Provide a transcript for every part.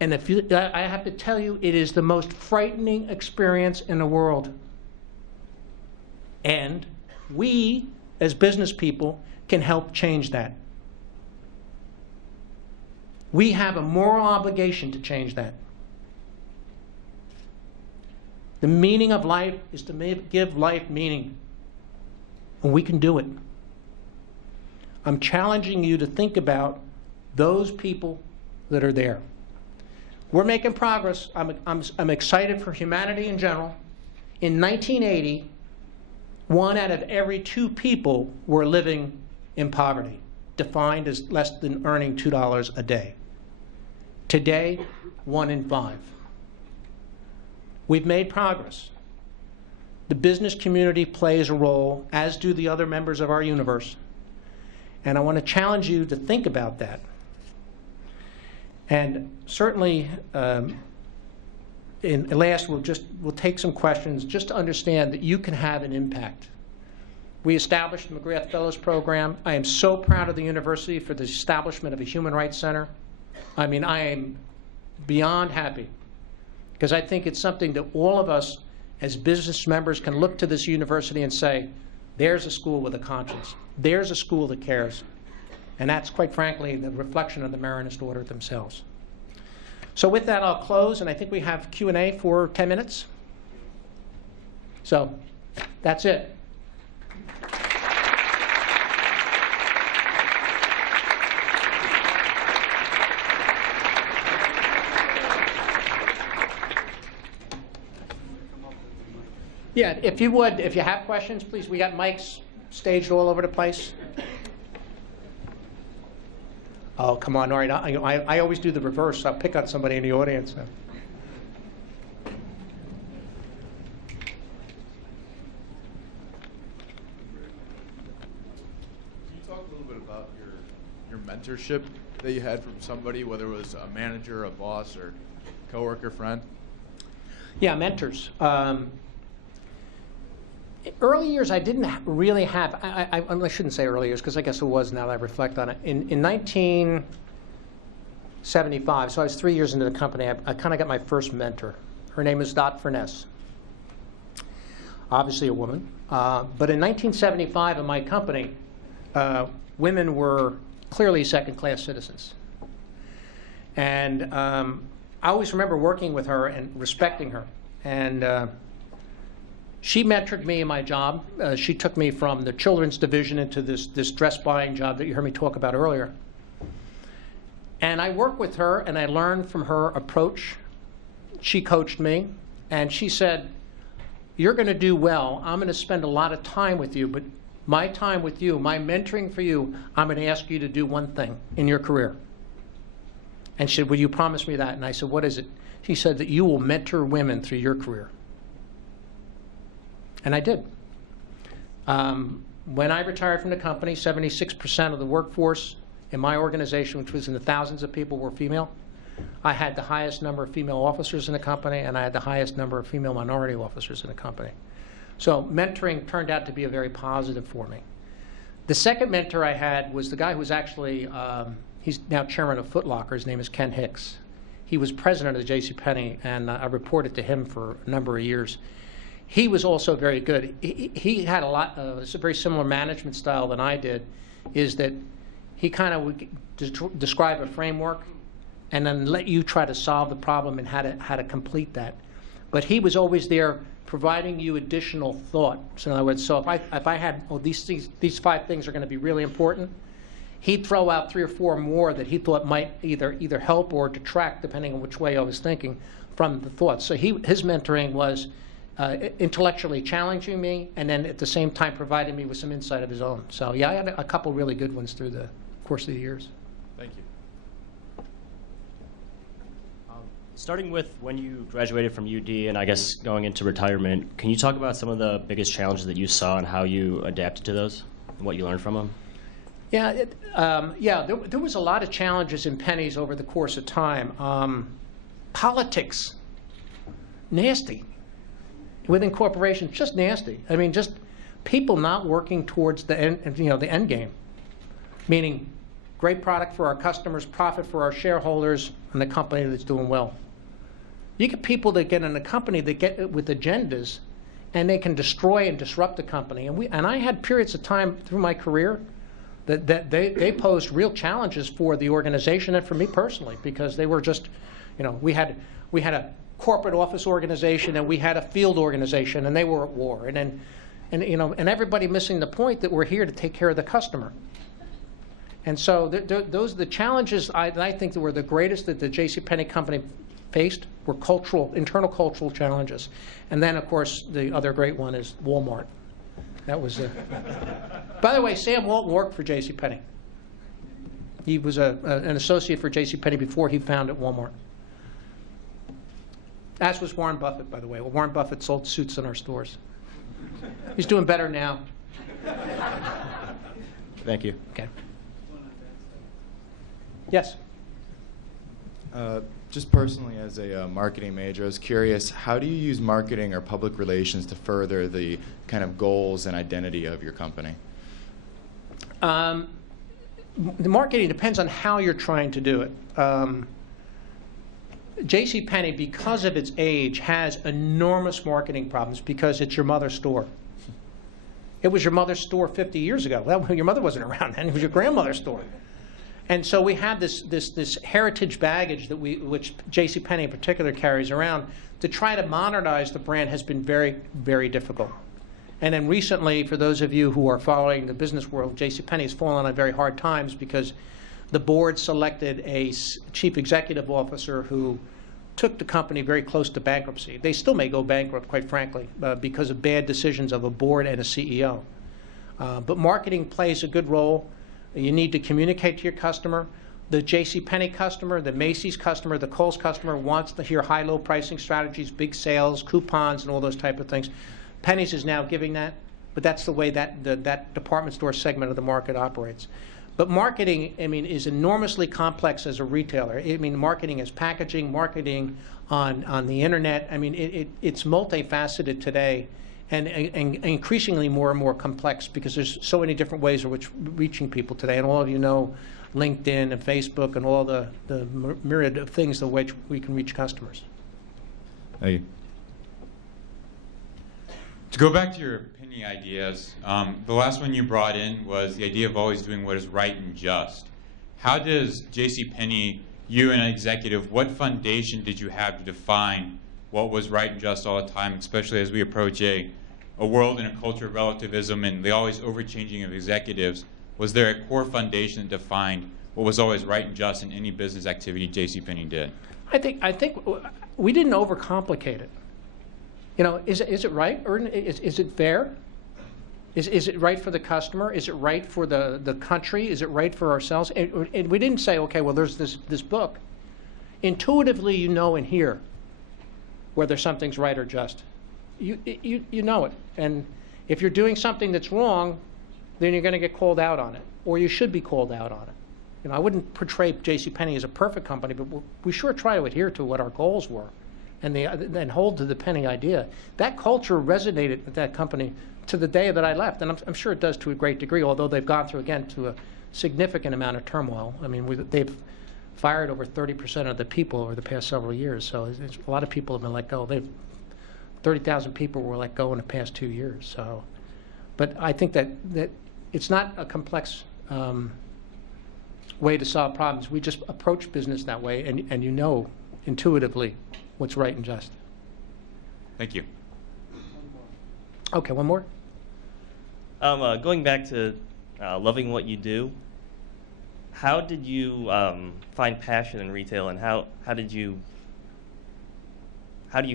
And I have to tell you, it is the most frightening experience in the world. And we, as business people, can help change that. We have a moral obligation to change that. The meaning of life is to give life meaning. And we can do it. I'm challenging you to think about those people that are there. We're making progress. I'm excited for humanity in general. In 1980, 1 out of every 2 people were living in poverty, defined as less than earning $2 a day. Today, 1 in 5. We've made progress. The business community plays a role, as do the other members of our universe. And I want to challenge you to think about that. And certainly, we'll take some questions just to understand that you can have an impact. We established the McGrath Fellows Program. I am so proud of the university for the establishment of a Human Rights Center. I mean, I am beyond happy, because I think it's something that all of us as business members can look to this university and say, there's a school with a conscience. There's a school that cares. And that's, quite frankly, the reflection of the Marinist Order themselves. So with that, I'll close, and I think we have Q&A for 10 minutes. So that's it. Yeah, if you would, if you have questions, please, we got mics staged all over the place. Oh, come on, all right. I always do the reverse. I'll pick on somebody in the audience. Can you talk a little bit about your mentorship that you had from somebody, whether it was a manager, a boss, or coworker, friend? Yeah, mentors. Early years, I didn't really have, I shouldn't say early years, because I guess it was now that I reflect on it. In 1975, so I was 3 years into the company, I kind of got my first mentor. Her name is Dot Furness, obviously a woman. But in 1975 in my company, women were clearly second-class citizens. And I always remember working with her and respecting her. And she mentored me in my job. She took me from the children's division into this dress buying job that you heard me talk about earlier. And I worked with her, and I learned from her approach. She coached me, and she said, you're going to do well. I'm going to spend a lot of time with you, but my time with you, my mentoring for you, I'm going to ask you to do one thing in your career. And she said, will you promise me that? And I said, what is it? She said that you will mentor women through your career. And I did. When I retired from the company, 76% of the workforce in my organization, which was in the thousands of people, were female. I had the highest number of female officers in the company, and I had the highest number of female minority officers in the company. So mentoring turned out to be a very positive for me. The second mentor I had was the guy who was actually, he's now chairman of Foot Locker. His name is Ken Hicks. He was president of the JCPenney, and I reported to him for a number of years. He was also very good. He had it's a very similar management style than I did, is that he kind of would describe a framework and then let you try to solve the problem and how to complete that. But he was always there providing you additional thought. So in other words, so if I had, oh, these 5 things are going to be really important, he'd throw out 3 or 4 more that he thought might either help or detract, depending on which way I was thinking, from the thoughts. So his mentoring was intellectually challenging me, and then at the same time providing me with some insight of his own. So yeah, I had a couple really good ones through the course of the years. Thank you. Starting with when you graduated from UD and I guess going into retirement, can you talk about some of the biggest challenges that you saw and how you adapted to those and what you learned from them? Yeah, there was a lot of challenges in pennies over the course of time. Politics, nasty. Within corporations, just nasty. I mean, just people not working towards the end, the end game. Meaning, great product for our customers, profit for our shareholders, and a company that's doing well. You get people that get in a company that get with agendas, and they can destroy and disrupt the company. And I had periods of time through my career that they posed real challenges for the organization and for me personally, because they were just, we had a corporate office organization and we had a field organization, and they were at war. And everybody missing the point that we're here to take care of the customer. And so those are the challenges I think that were the greatest that the JCPenney company faced were internal cultural challenges. And then, of course, the other great one is Walmart. That was By the way, Sam Walton worked for JCPenney. He was an associate for JCPenney before he founded Walmart. As was Warren Buffett, by the way. Well, Warren Buffett sold suits in our stores. He's doing better now. Thank you. Okay. Yes? Just personally, as a marketing major, I was curious, how do you use marketing or public relations to further the kind of goals and identity of your company? The marketing depends on how you're trying to do it. JCPenney, because of its age, has enormous marketing problems because it's your mother's store. It was your mother's store 50 years ago. Well, your mother wasn't around then. It was your grandmother's store. And so we have this heritage baggage which JCPenney in particular carries around. To try to modernize the brand has been very, very difficult. And then recently, for those of you who are following the business world, JCPenney has fallen on very hard times because the board selected a chief executive officer who took the company very close to bankruptcy. They still may go bankrupt, quite frankly, because of bad decisions of a board and a CEO. But marketing plays a good role. You need to communicate to your customer. The JCPenney customer, the Macy's customer, the Kohl's customer wants to hear high-low pricing strategies, big sales, coupons, and all those type of things. Penny's is now giving that, but that's the way that that department store segment of the market operates. But marketing, is enormously complex as a retailer. Marketing is packaging, marketing on the internet. It's multifaceted today. And increasingly more and more complex because there's so many different ways of which reaching people today. And all of you know LinkedIn and Facebook and all the myriad of things the which we can reach customers. Thank you. To go back to your penny ideas, the last one you brought in was the idea of always doing what is right and just. How does JCPenney, you and an executive, what foundation did you have to define what was right and just all the time, especially as we approach a world and a culture of relativism and the always overchanging of executives? Was there a core foundation that defined what was always right and just in any business activity JCPenney did? I think we didn't overcomplicate it. Is it right or is it fair? Is it right for the customer? Is it right for the country? Is it right for ourselves? And we didn't say, okay, well, there's this book. Intuitively, you know in here whether something's right or just. You know it. And if you're doing something that's wrong, then you're going to get called out on it, or you should be called out on it. I wouldn't portray JCPenney as a perfect company, but we sure try to adhere to what our goals were and hold to the penny idea. That culture resonated with that company to the day that I left, and I'm sure it does to a great degree, although they've gone through, again, to a significant amount of turmoil. They've fired over 30% of the people over the past several years, so a lot of people have been let go. 30,000 people were let go in the past 2 years. So, but I think that it's not a complex way to solve problems. We just approach business that way, and you know intuitively what's right and just. Thank you. Okay, one more. Going back to loving what you do, how did you find passion in retail, and how do you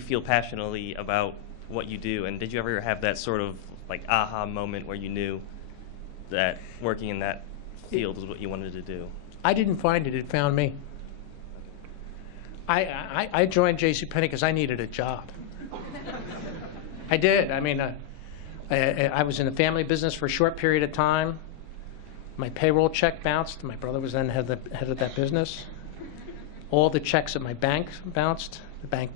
feel passionately about what you do? And did you ever have that sort of like aha moment where you knew that working in that field is what you wanted to do? I didn't find it; it found me. I joined JCPenney because I needed a job. I did. I was in the family business for a short period of time. My payroll check bounced. My brother was then head of that business. All the checks at my bank bounced. The bank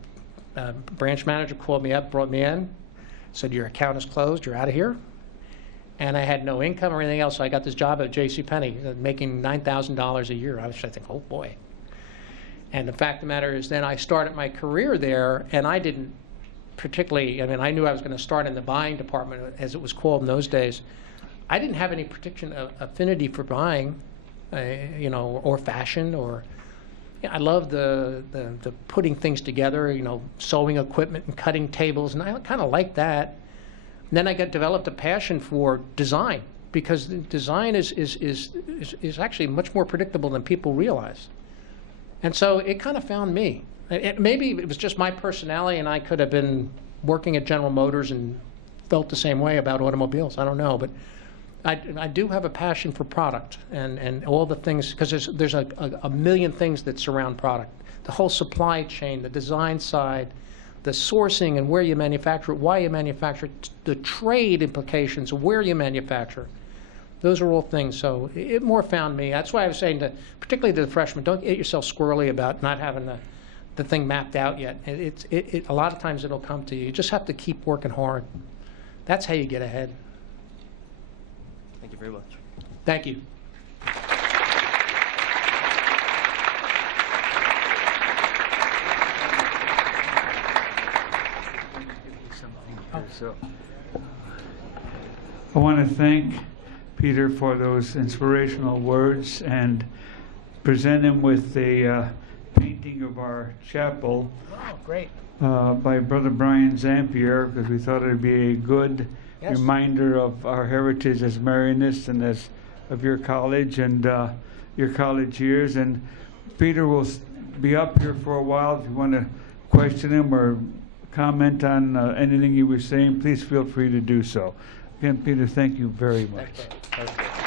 branch manager called me up, brought me in, said, "Your account is closed. You're out of here." and I had no income or anything else, so I got this job at JCPenney, making $9,000 a year. I was thinking, oh boy. And the fact of the matter is, then I started my career there, and I didn't particularly, I mean, I knew I was going to start in the buying department, as it was called in those days. I didn't have any particular affinity for buying, you know, or fashion, or I love the putting things together, you know, sewing equipment and cutting tables, and I kind of liked that. And then I developed a passion for design, because design is actually much more predictable than people realize. And so it kind of found me. Maybe it was just my personality, and I could have been working at General Motors and felt the same way about automobiles. I don't know, but I do have a passion for product and all the things, because there's a million things that surround product. The whole supply chain, the design side, the sourcing and where you manufacture it, why you manufacture it, the trade implications of where you manufacture. Those are all things. So it more found me. That's why I was saying, particularly to the freshmen, don't get yourself squirrely about not having the thing mapped out yet. A lot of times it'll come to you. You just have to keep working hard. That's how you get ahead. Thank you very much. Thank you. I want to thank Peter for those inspirational words and present him with the painting of our chapel. Oh, great. By Brother Brian Zampier, because we thought it would be a good reminder of our heritage as Marianists and as of your college and your college years. And Peter will be up here for a while. If you want to question him or comment on anything he was saying, please feel free to do so. Again, Peter, thank you very much. Thank you.